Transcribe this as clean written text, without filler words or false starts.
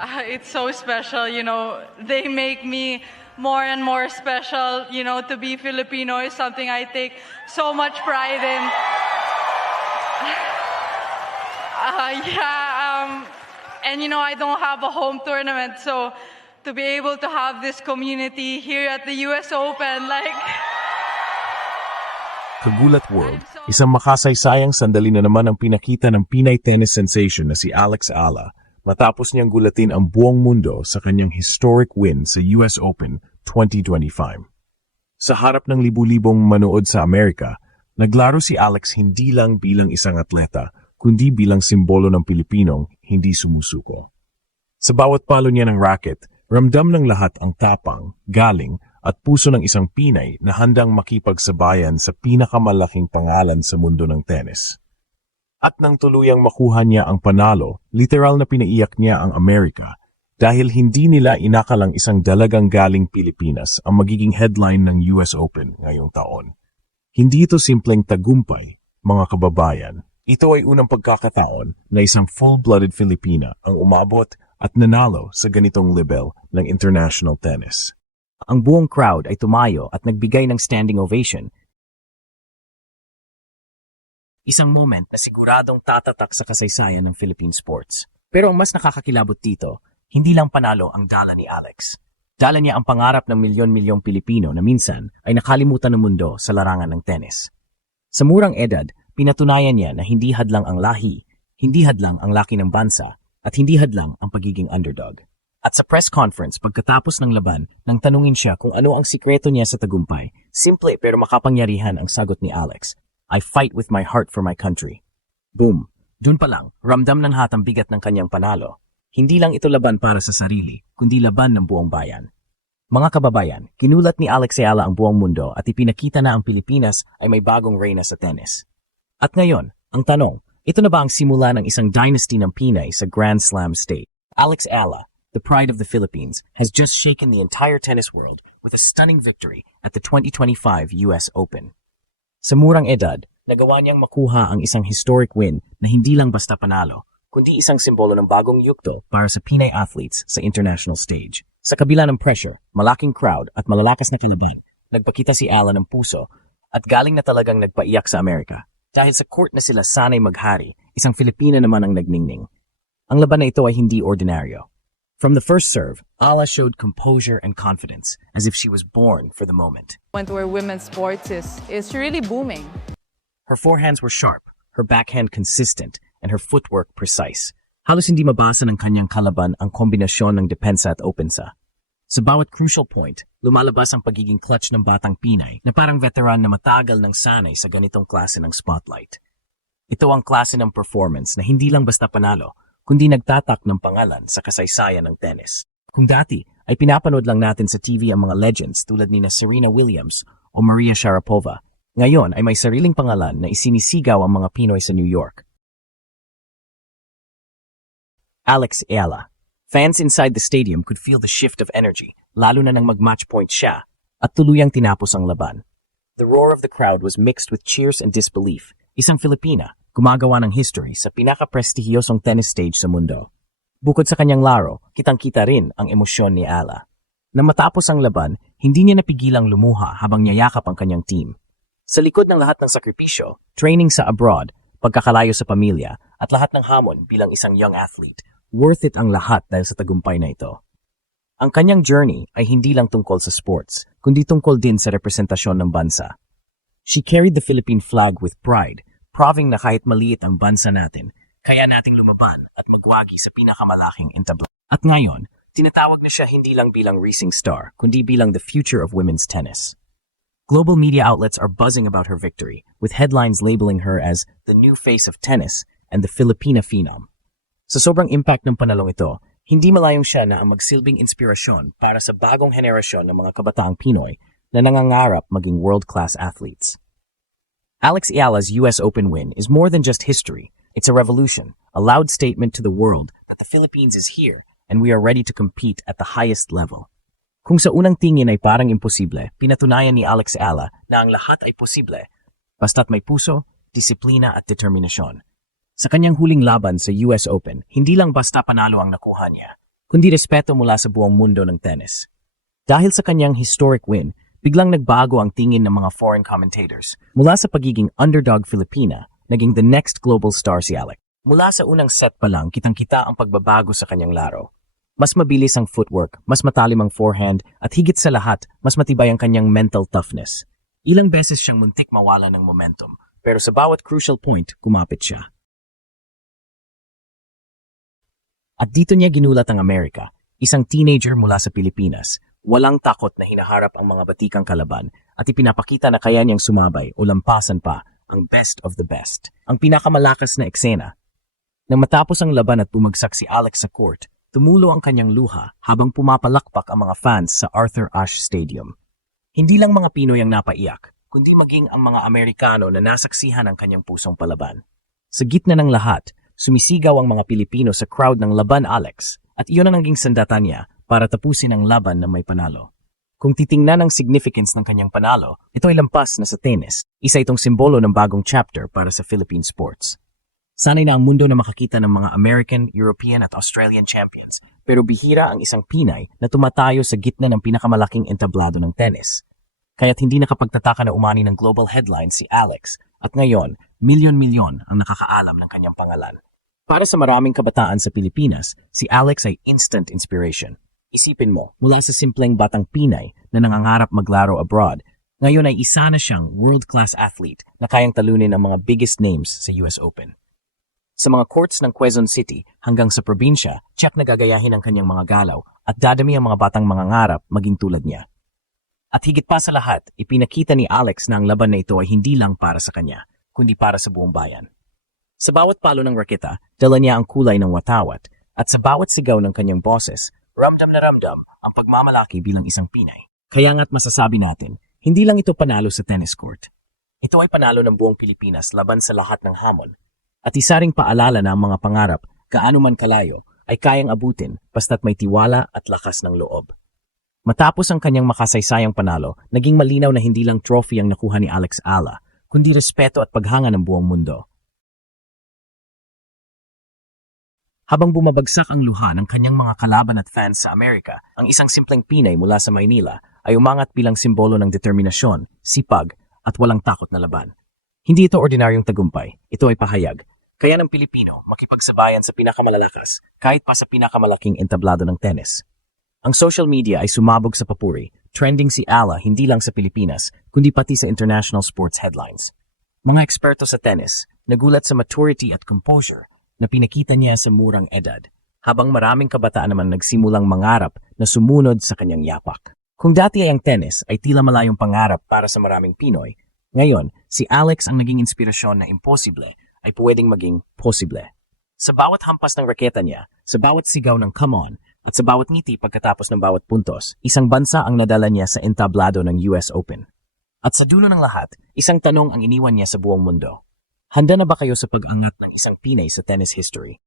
It's so special, they make me more and more special, to be Filipino is something I take so much pride in. And I don't have a home tournament, so to be able to have this community here at the US Open, Kagulat World, isang makasaysayang sandali na naman ang pinakita ng Pinay tennis sensation na si Alex Ala matapos niyang gulatin ang buong mundo sa kanyang historic win sa US Open 2025. Sa harap ng libu-libong manood sa Amerika, naglaro si Alex hindi lang bilang isang atleta, kundi bilang simbolo ng Pilipinong hindi sumusuko. Sa bawat palo niya ng racket, ramdam ng lahat ang tapang, galing, at puso ng isang Pinay na handang makipagsabayan sa pinakamalaking pangalan sa mundo ng tennis. At nang tuluyang makuha niya ang panalo, literal na pinaiyak niya ang Amerika dahil hindi nila inakalang isang dalagang galing Pilipinas ang magiging headline ng US Open ngayong taon. Hindi ito simpleng tagumpay, mga kababayan. Ito ay unang pagkakataon na isang full-blooded Filipina ang umabot at nanalo sa ganitong level ng international tennis. Ang buong crowd ay tumayo at nagbigay ng standing ovation. Isang moment na siguradong tatatak sa kasaysayan ng Philippine sports. Pero ang mas nakakakilabot dito, hindi lang panalo ang dala ni Alex. Dala niya ang pangarap ng milyon-milyong Pilipino na minsan ay nakalimutan ng mundo sa larangan ng tennis. Sa murang edad, pinatunayan niya na hindi hadlang ang lahi, hindi hadlang ang laki ng bansa, at hindi hadlang ang pagiging underdog. At sa press conference pagkatapos ng laban, nang tanungin siya kung ano ang sikreto niya sa tagumpay, simple pero makapangyarihan ang sagot ni Alex, I fight with my heart for my country. Boom! Dun pa lang, ramdam ng hatang bigat ng kanyang panalo. Hindi lang ito laban para sa sarili, kundi laban ng buong bayan. Mga kababayan, kinulat ni Alex Ayala ang buong mundo at ipinakita na ang Pilipinas ay may bagong reyna sa tennis. At ngayon, ang tanong, ito na ba ang simula ng isang dynasty ng Pinay sa Grand Slam stage? Alex Ayala, the pride of the Philippines, has just shaken the entire tennis world with a stunning victory at the 2025 US Open. Sa murang edad, nagawa niyang makuha ang isang historic win na hindi lang basta panalo, kundi isang simbolo ng bagong yugto para sa Pinay athletes sa international stage. Sa kabila ng pressure, malaking crowd at malalakas na kalaban, nagpakita si Ala ng puso at galing na talagang nagpaiyak sa Amerika. Dahil sa court na sila sanay maghari, isang Filipina naman ang nagningning. Ang laban na ito ay hindi ordinaryo. From the first serve, Ala showed composure and confidence, as if she was born for the moment. where women's sports is really booming. Her forehands were sharp, her backhand consistent, and her footwork precise. Halos hindi mabasa ng kanyang kalaban ang kombinasyon ng depensa at opensa. Sa bawat crucial point, lumalabas ang pagiging clutch ng batang Pinay na parang veteran na matagal ng sanay sa ganitong klase ng spotlight. Ito ang klase ng performance na hindi lang basta panalo, kundi nagtatak ng pangalan sa kasaysayan ng tennis. Kung dati ay pinapanood lang natin sa TV ang mga legends tulad ni Serena Williams o Maria Sharapova, ngayon ay may sariling pangalan na isinisigaw ang mga Pinoy sa New York. Alex Ayala. Fans inside the stadium could feel the shift of energy, lalo na nang mag-match point siya, at tuluyang tinapos ang laban. The roar of the crowd was mixed with cheers and disbelief. Isang Filipina, gumagawa ng history sa pinaka-prestihiyosong tennis stage sa mundo. Bukod sa kanyang laro, kitang-kita rin ang emosyon ni Ala. Nang matapos ang laban, hindi niya napigilang lumuha habang niyayakap ang kanyang team. Sa likod ng lahat ng sakripisyo, training sa abroad, pagkakalayo sa pamilya, at lahat ng hamon bilang isang young athlete, worth it ang lahat dahil sa tagumpay na ito. Ang kanyang journey ay hindi lang tungkol sa sports, kundi tungkol din sa representasyon ng bansa. She carried the Philippine flag with pride, proving na kahit maliit ang bansa natin, kaya nating lumaban at magwagi sa pinakamalaking entabla. At ngayon, tinatawag na siya hindi lang bilang racing star, kundi bilang the future of women's tennis. Global media outlets are buzzing about her victory, with headlines labeling her as the new face of tennis and the Filipina phenom. Sa sobrang impact ng panalong ito, hindi malayong siya na ang magsilbing inspirasyon para sa bagong henerasyon ng mga kabataang Pinoy na nangangarap maging world-class athletes. Alex Ayala's US Open win is more than just history. It's a revolution, a loud statement to the world that the Philippines is here and we are ready to compete at the highest level. Kung sa unang tingin ay parang imposible, pinatunayan ni Alex Ayala na ang lahat ay posible, basta't may puso, disiplina at determinasyon. Sa kanyang huling laban sa US Open, hindi lang basta panalo ang nakuha niya, kundi respeto mula sa buong mundo ng tennis. Dahil sa kanyang historic win, biglang nagbago ang tingin ng mga foreign commentators. Mula sa pagiging underdog Filipina, naging the next global star si Alex. Mula sa unang set pa lang, kitang-kita ang pagbabago sa kanyang laro. Mas mabilis ang footwork, mas matalim ang forehand, at higit sa lahat, mas matibay ang kanyang mental toughness. Ilang beses siyang muntik mawala ng momentum, pero sa bawat crucial point, kumapit siya. At dito niya ginulat ang Amerika, isang teenager mula sa Pilipinas, walang takot na hinaharap ang mga batikang kalaban at ipinapakita na kaya niyang sumabay o lampasan pa ang best of the best. Ang pinakamalakas na eksena. Nang matapos ang laban at bumagsak si Alex sa court, tumulo ang kanyang luha habang pumapalakpak ang mga fans sa Arthur Ashe Stadium. Hindi lang mga Pinoy ang napaiyak, kundi maging ang mga Amerikano na nasaksihan ang kanyang pusong palaban. Sa gitna ng lahat, sumisigaw ang mga Pilipino sa crowd ng Laban Alex at iyon ang naging sandata niya para tapusin ang laban na may panalo. Kung titingnan ang significance ng kanyang panalo, ito ay lampas na sa tennis. Isa itong simbolo ng bagong chapter para sa Philippine sports. Sanay na ang mundo na makakita ng mga American, European at Australian champions, pero bihira ang isang Pinay na tumatayo sa gitna ng pinakamalaking entablado ng tennis. Kaya't hindi nakapagtataka na umani ng global headlines si Alex at ngayon, milyon-milyon ang nakakaalam ng kanyang pangalan. Para sa maraming kabataan sa Pilipinas, si Alex ay instant inspiration. Isipin mo, mula sa simpleng batang Pinay na nangangarap maglaro abroad, ngayon ay isa na siyang world-class athlete na kayang talunin ang mga biggest names sa US Open. Sa mga courts ng Quezon City hanggang sa probinsya, tiyak na gagayahin ang kanyang mga galaw at dadami ang mga batang mangangarap maging tulad niya. At higit pa sa lahat, ipinakita ni Alex na ang laban na ito ay hindi lang para sa kanya, kundi para sa buong bayan. Sa bawat palo ng raketa, dala niya ang kulay ng watawat at sa bawat sigaw ng kanyang boses, ramdam na ramdam ang pagmamalaki bilang isang Pinay. Kaya nga't masasabi natin, hindi lang ito panalo sa tennis court. Ito ay panalo ng buong Pilipinas laban sa lahat ng hamon. At isa ring paalala na ang mga pangarap, gaano man kalayo, ay kayang abutin basta't may tiwala at lakas ng loob. Matapos ang kanyang makasaysayang panalo, naging malinaw na hindi lang trophy ang nakuha ni Alex Ala, kundi respeto at paghanga ng buong mundo. Habang bumabagsak ang luha ng kanyang mga kalaban at fans sa Amerika, ang isang simpleng Pinay mula sa Maynila ay umangat bilang simbolo ng determinasyon, sipag, at walang takot na laban. Hindi ito ordinaryong tagumpay, ito ay pahayag. Kaya ng Pilipino makipagsabayan sa pinakamalalakas kahit pa sa pinakamalaking entablado ng tennis. Ang social media ay sumabog sa papuri, trending si Ala hindi lang sa Pilipinas, kundi pati sa international sports headlines. Mga eksperto sa tennis, nagulat sa maturity at composure na pinakita niya sa murang edad, habang maraming kabataan naman nagsimulang mangarap na sumunod sa kanyang yapak. Kung dati ay ang tennis ay tila malayong pangarap para sa maraming Pinoy, ngayon, si Alex ang naging inspirasyon na imposible ay pwedeng maging posible. Sa bawat hampas ng raketa niya, sa bawat sigaw ng come on, at sa bawat ngiti pagkatapos ng bawat puntos, isang bansa ang nadala niya sa entablado ng US Open. At sa dulo ng lahat, isang tanong ang iniwan niya sa buong mundo. Handa na ba kayo sa pag-angat ng isang Pinay sa tennis history?